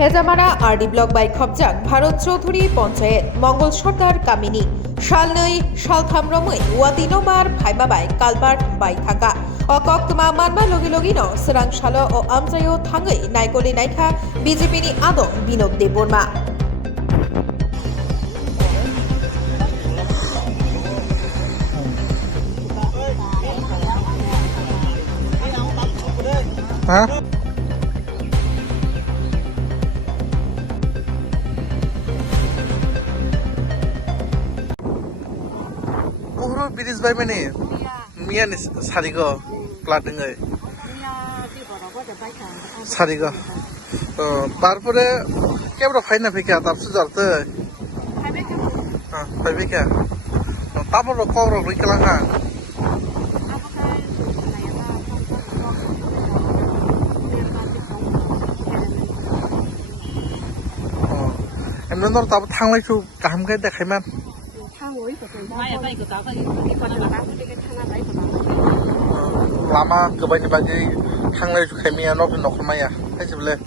Hezamara RD block বাই খবজাং ভারত চৌধুরী পঞ্চায়েত মঙ্গল সর্দার কামিনী শালনৈ শালথাম রমৈ ওয়াদিনমার ভাইমাবাই কালবার্ট বাই থাকা অকক্তমা মানমা লগি লগিনো সোरांसाल ও আমজায়ো থাङै নাইকলি নাইখা বিজেপিনি আদং Binod Debbarma Uhuru Bidis by many. Mian is Sarigo, planting a Sarigo. Tarpore kept a fine Africa, that's the Pavika. Top of the cover of Rikalanga. And then not top tongue like to come get the Himan. Lama kebanyakan bagi hang lagi kami anak nak kemana? Hai sebelah.